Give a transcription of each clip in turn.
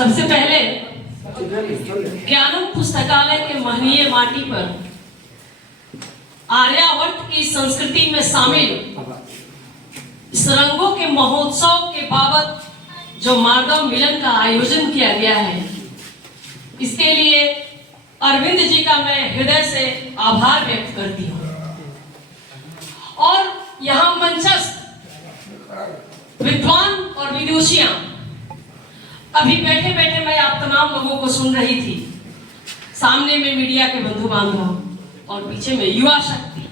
सबसे पहले ज्ञानम पुस्तकालय के महनीय माटी पर आर्यावर्त की संस्कृति में शामिल इस रंगों के महोत्सव के बाबत जो मार्गव मिलन का आयोजन किया गया है, इसके लिए अरविंद जी का मैं हृदय से आभार व्यक्त करती हूँ। और यहाँ मंचस्थ विद्वान और विदुषियां, अभी बैठे बैठे मैं आप तमाम लोगों को सुन रही थी। सामने में मीडिया के बंधु बांधव और पीछे में युवा शक्ति।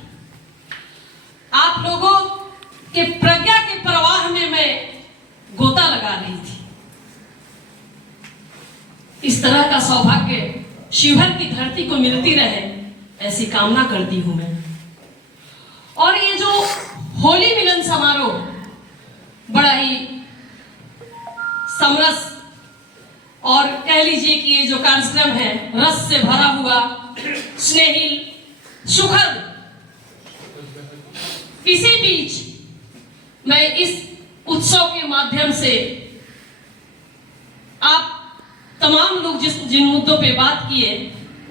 आप लोगों के प्रज्ञा के प्रवाह में मैं गोता लगा रही थी। इस तरह का सौभाग्य शिवहर की धरती को मिलती रहे, ऐसी कामना करती हूं मैं। और ये जो होली मिलन समारोह बड़ा ही समरस और कह लीजिए कि ये जो कार्यक्रम है रस से भरा हुआ, स्नेहिल, सुखद, इसी बीच मैं इस उत्सव के माध्यम से आप तमाम लोग जिन मुद्दों पे बात किए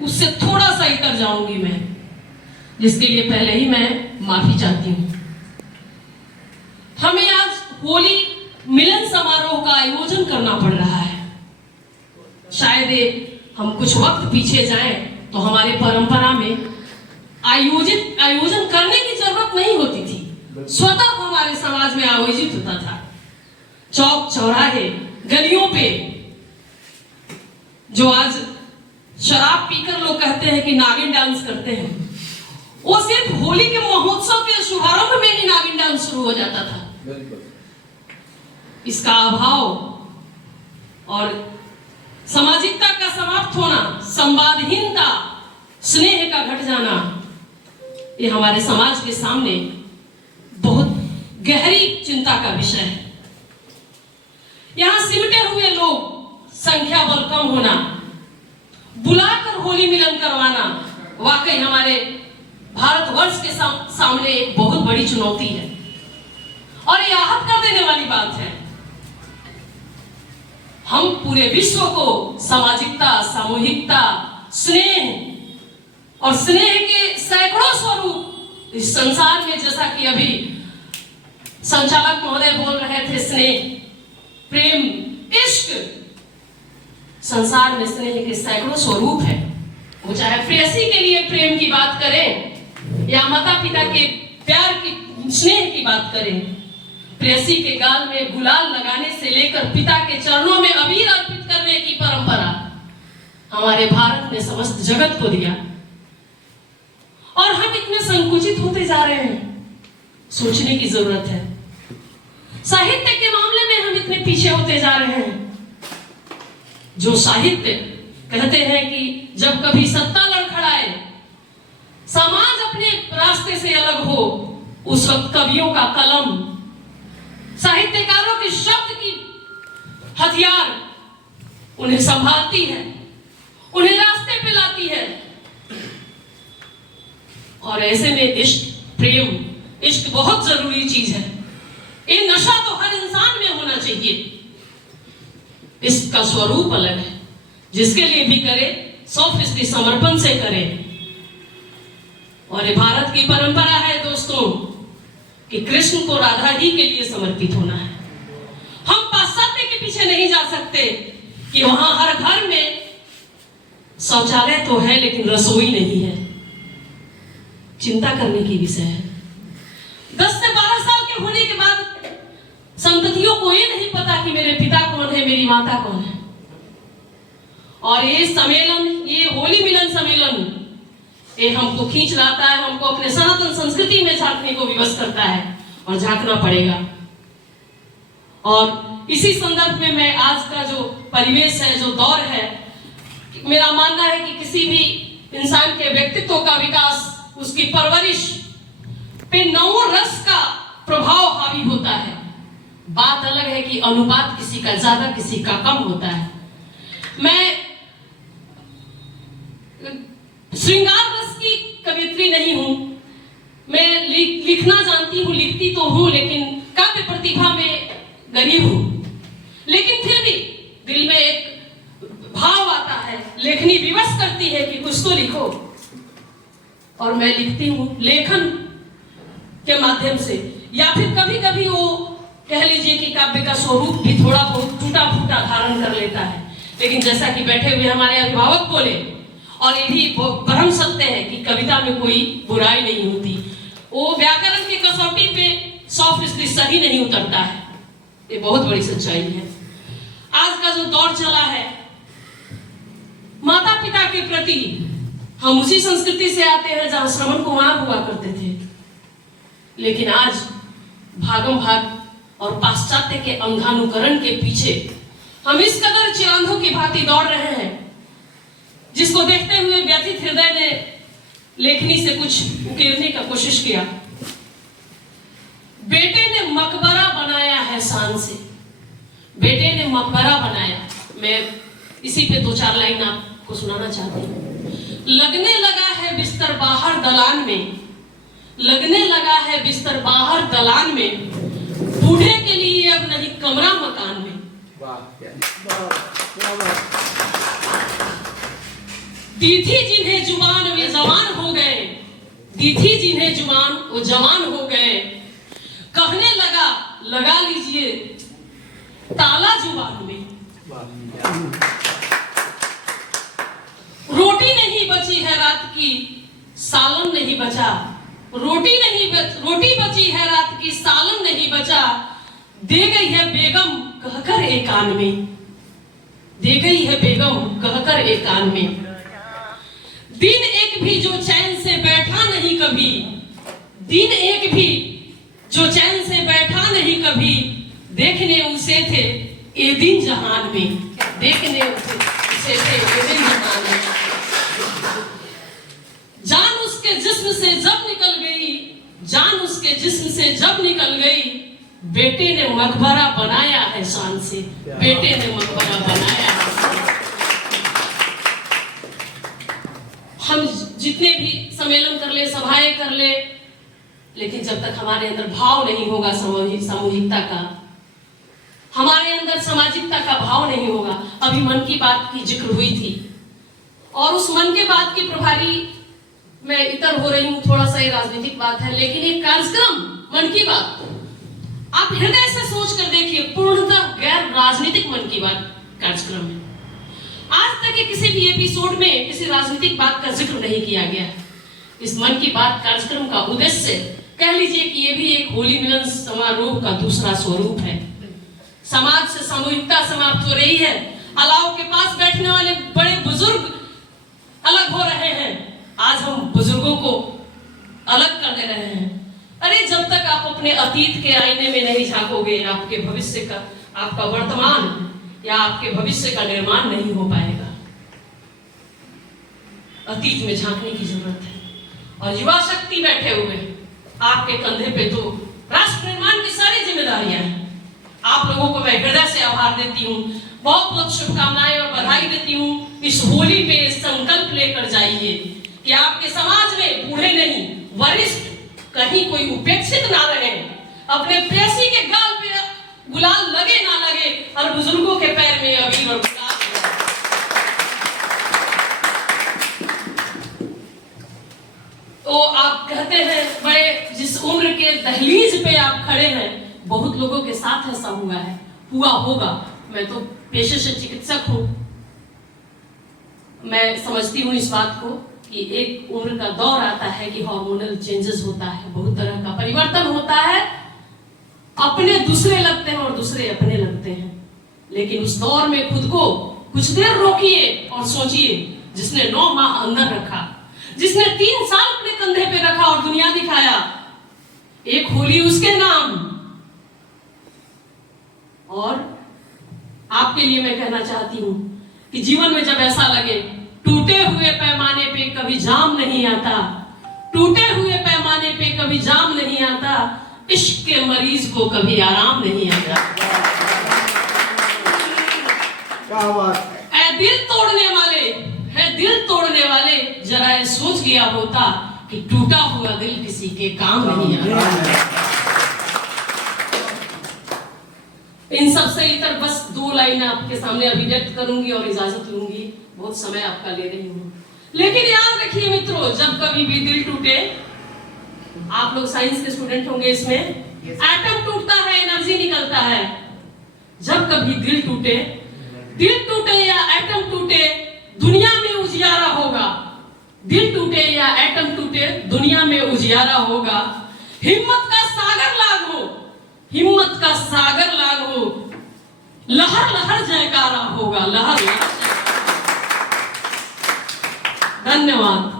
उससे थोड़ा सा इतर जाऊंगी मैं, जिसके लिए पहले ही मैं माफी चाहती हूं। हमें आज होली मिलन समारोह का आयोजन करना पड़ रहा है। शायद हम कुछ वक्त पीछे जाएं तो हमारे परंपरा में आयोजन करने की जरूरत नहीं होती थी, स्वतः हमारे समाज में आयोजित होता था। चौक चौराहे गलियों पे जो आज शराब पीकर लोग कहते हैं कि नागिन डांस करते हैं, वो सिर्फ होली के महोत्सव के शुभारंभ में ही नागिन डांस शुरू हो जाता था। इसका अभाव और सामाजिकता का समाप्त होना, संवादहीनता, स्नेह का घट जाना, ये हमारे समाज के सामने बहुत गहरी चिंता का विषय है। यहां सिमटे हुए लोग, संख्या बल कम होना, बुलाकर होली मिलन करवाना वाकई हमारे भारतवर्ष के सामने एक बहुत बड़ी चुनौती है और ये आहत कर देने वाली बात है। हम पूरे विश्व को सामाजिकता, सामूहिकता, स्नेह और स्नेह के सैकड़ों स्वरूप इस संसार में, जैसा कि अभी संचालक महोदय बोल रहे थे, स्नेह, प्रेम, इश्क, संसार में स्नेह के सैकड़ों स्वरूप है। वो चाहे प्रेयसी के लिए प्रेम की बात करें या माता पिता के प्यार की, स्नेह की बात करें, प्रेयसी के गाल में गुलाल लगाने से लेकर पिता के चरणों में अबीर अर्पित करने की परंपरा हमारे भारत ने समस्त जगत को दिया। और हम इतने संकुचित होते जा रहे हैं, सोचने की जरूरत है। साहित्य के मामले में हम इतने पीछे होते जा रहे हैं। जो साहित्य कहते हैं कि जब कभी सत्ता लड़खड़ाए, समाज अपने रास्ते से अलग हो, उस वक्त कवियों का कलम, साहित्यकारों के शब्द की हथियार उन्हें संभालती है, उन्हें रास्ते पे लाती है। और ऐसे में इश्क, प्रेम, इश्क बहुत जरूरी चीज है। ये नशा तो हर इंसान में होना चाहिए। इसका स्वरूप अलग है, जिसके लिए भी करे 100% समर्पण से करे। और ये भारत की परंपरा है दोस्तों कि कृष्ण को राधा ही के लिए समर्पित होना है। हम पाश्चात्य के पीछे नहीं जा सकते कि वहां हर घर में शौचालय तो है लेकिन रसोई नहीं है। चिंता करने की विषय है। 10 से 12 साल के होने के बाद संततियों को ये नहीं पता कि मेरे पिता कौन है, मेरी माता कौन है। और ये सम्मेलन, ये होली मिलन सम्मेलन, ये हमको खींच लाता है, हमको अपने सनातन संस्कृति में झांकने को विवश करता है और झांकना पड़ेगा। और इसी संदर्भ में मैं आज का जो परिवेश है, जो दौर है, मेरा मानना है कि किसी भी इंसान के व्यक्तित्व का विकास, उसकी परवरिश पे नौ रस का प्रभाव हावी होता है। बात अलग है कि अनुपात किसी का ज्यादा किसी का कम होता है। मैं श्रृंगार रस की कवियत्री नहीं हूं, मैं लिखना जानती हूं, लिखती तो हूं, लेकिन काव्य प्रतिभा में गरीब हूं। लेकिन फिर भी दिल में एक इतनी विवश करती है कि कुछ तो लिखो, और मैं लिखती हूँ लेखन के माध्यम से, या फिर कभी कभी वो कह लीजिए कि काव्य का स्वरूप भी थोड़ा बहुत टूटा फूटा धारण कर लेता है। लेकिन जैसा कि बैठे हुए हमारे अभिभावक बोले, और ये भी परम सत्य है कि कविता में कोई बुराई नहीं होती, वो व्याकरण की कसौटी पे 100% सही नहीं उतरता है, ये बहुत बड़ी सच्चाई है। आज का जो दौर चला है माता पिता के प्रति, हम उसी संस्कृति से आते हैं जहां श्रवण कुमार हुआ करते थे, लेकिन आज भागम भाग और पाश्चात्य के अंधानुकरण के पीछे हम इस कदर चिरांधों की भांति दौड़ रहे हैं, जिसको देखते हुए व्यथित हृदय ने लेखनी से कुछ उकेरने का कोशिश किया। बेटे ने मकबरा बनाया है शान से, बेटे ने मकबरा बनाया। मैं इसी पे 2-4 लाइन आपको सुनाना चाहती हूँ। लगने लगा है बिस्तर बाहर दलान में, लगने लगा है बिस्तर बाहर दलान में, बूढ़े के लिए अब नहीं कमरा मकान में। दी थी जिन्हें जुबान वे जवान हो गए, दी थी जिन्हें जुबान वो जवान हो गए, कहने लगा लगा लीजिए ताला जुबान में। रोटी नहीं बची है रात की, सालन नहीं बचा, रोटी बची है रात की, सालन नहीं बचा, दे गई है बेगम कहकर एक कान में, दे गई है बेगम कहकर एक कान में। दिन एक भी जो चैन से बैठा नहीं कभी, दिन एक भी जो चैन से बैठा नहीं कभी, देखने उसे थे ये दिन जहान में, देखने उसे थे ये दिन जहान में। जान उसके जिस्म से जब निकल गई, जान उसके जिस्म से जब निकल गई, बेटे ने मकबरा बनाया है शान से, बेटे ने मकबरा बनाया है। हम जितने भी सम्मेलन कर ले, सभाएं कर ले, लेकिन जब तक हमारे अंदर भाव नहीं होगा सामूहिकता का, हमारे अंदर सामाजिकता का भाव नहीं होगा। अभी मन की बात की जिक्र हुई थी, और उस मन की बात की प्रभारी मैं इतर हो रही हूँ, थोड़ा सा ये राजनीतिक बात है, लेकिन एक कार्यक्रम मन की बात आप हृदय से सोच कर देखिए, पूर्णतः गैर राजनीतिक मन की बात कार्यक्रम है। आज तक के किसी भी एपिसोड में किसी राजनीतिक बात का जिक्र नहीं किया गया। इस मन की बात कार्यक्रम का उद्देश्य कह लीजिए कि ये भी एक होली मिलन समारोह का दूसरा स्वरूप है। समाज से सामूहिकता समाप्त हो रही है, अलाव के पास बैठने वाले बड़े बुजुर्ग अलग हो रहे हैं। आज हम बुजुर्गों को अलग कर दे रहे हैं। अरे जब तक आप अपने अतीत के आईने में नहीं झांकोगे, आपके भविष्य का, आपका वर्तमान या आपके भविष्य का निर्माण नहीं हो पाएगा। अतीत में झांकने की जरूरत है, और युवा शक्ति बैठे हुए आपके कंधे पे तो राष्ट्र निर्माण की सारी जिम्मेदारियां हैं। आप लोगों को मैं हृदय से आभार देती हूँ, बहुत बहुत शुभकामनाएं और बधाई देती हूँ। इस होली पे संकल्प लेकर जाइए कि आपके समाज में बूढ़े नहीं, वरिष्ठ कहीं कोई उपेक्षित ना रहे, अपने प्रेसी के गाल पे गुलाल लगे ना लगे, और बुजुर्गों के पैर में अबीर और गुलाल। तो आप कहते हैं मैं जिस उम्र के दहलीज पे आप खड़े हैं, बहुत लोगों के साथ ऐसा हुआ होगा। मैं तो पेशे से चिकित्सक हूं, मैं समझती हूँ इस बात को कि एक उम्र का दौर आता है कि हार्मोनल चेंजेस होता है, बहुत तरह का परिवर्तन होता है, अपने दूसरे लगते हैं और दूसरे अपने लगते हैं। लेकिन उस दौर में खुद को कुछ देर रोकिए और सोचिए, जिसने 9 माह अंदर रखा, जिसने 3 साल अपने कंधे पे रखा और दुनिया दिखाया, एक होली उसके नाम। और आपके लिए मैं कहना चाहती हूं कि जीवन में जब ऐसा लगे, टूटे हुए पैमाने पे कभी जाम नहीं आता, टूटे हुए पैमाने पे कभी जाम नहीं आता, इश्क के मरीज को कभी आराम नहीं आता। ऐ दिल तोड़ने वाले, है दिल तोड़ने वाले, जरा ये सोच लिया होता कि टूटा हुआ दिल किसी के काम नहीं आता। इन सब से इतर बस 2 लाइन आपके सामने अभिव्यक्त करूंगी और इजाजत लूंगी, बहुत समय आपका ले रही हूं। लेकिन याद रखिए मित्रों, जब कभी भी दिल टूटे, आप लोग साइंस के स्टूडेंट होंगे, इसमें एटम टूटता है, एनर्जी निकलता है। जब कभी दिल टूटे या एटम टूटे, दुनिया में उजियारा होगा। दिल टूटे या एटम टूटे, दुनिया में उजियारा होगा। हिम्मत का सागर लागो, हिम्मत का सागर लागो, लहर लहर जयकारा होगा, लहर लहर। धन्यवाद।